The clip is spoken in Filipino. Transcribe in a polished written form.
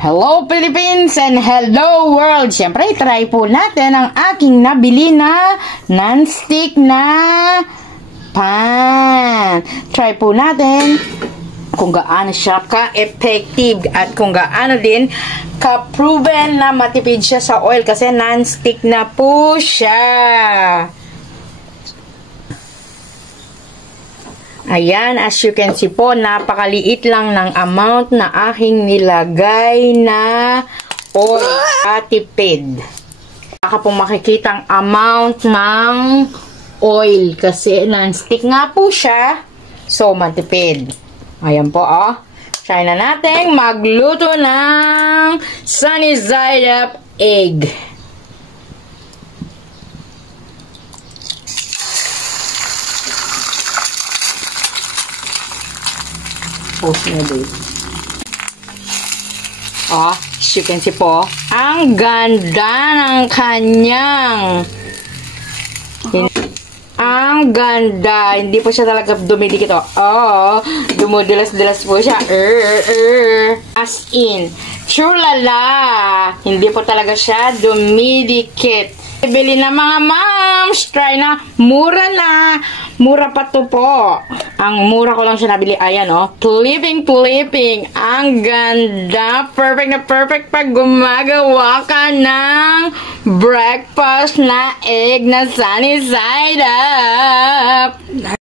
Hello Philippines and hello world! Siyempre, try po natin ang aking nabili na non-stick na pan. Try po natin kung gaano siya ka-effective at kung gaano din ka-proven na matipid siya sa oil kasi non-stick na po siya. Ayan, as you can see po, napakaliit lang ng amount na aking nilagay na oil at tipid. Baka pong makikita ang amount ng oil kasi non-stick nga po siya. So, matipid. Ayan po, oh. Try na natin magluto ng sunny side up egg. Post na din. Oh, as you can see po, ang ganda ng kanyang. Ang ganda. Hindi po siya talaga dumidikit. Oh, dumudilas-dilas po siya. As in, chulala. Hindi po talaga siya dumidikit. Bili na mga moms. Try na. Mura na. Mura pa to po. Ang mura ko lang siya nabili. Ayan, oh. Clipping. Ang ganda. Perfect na perfect pag gumagawa ka ng breakfast na egg na sunny side up.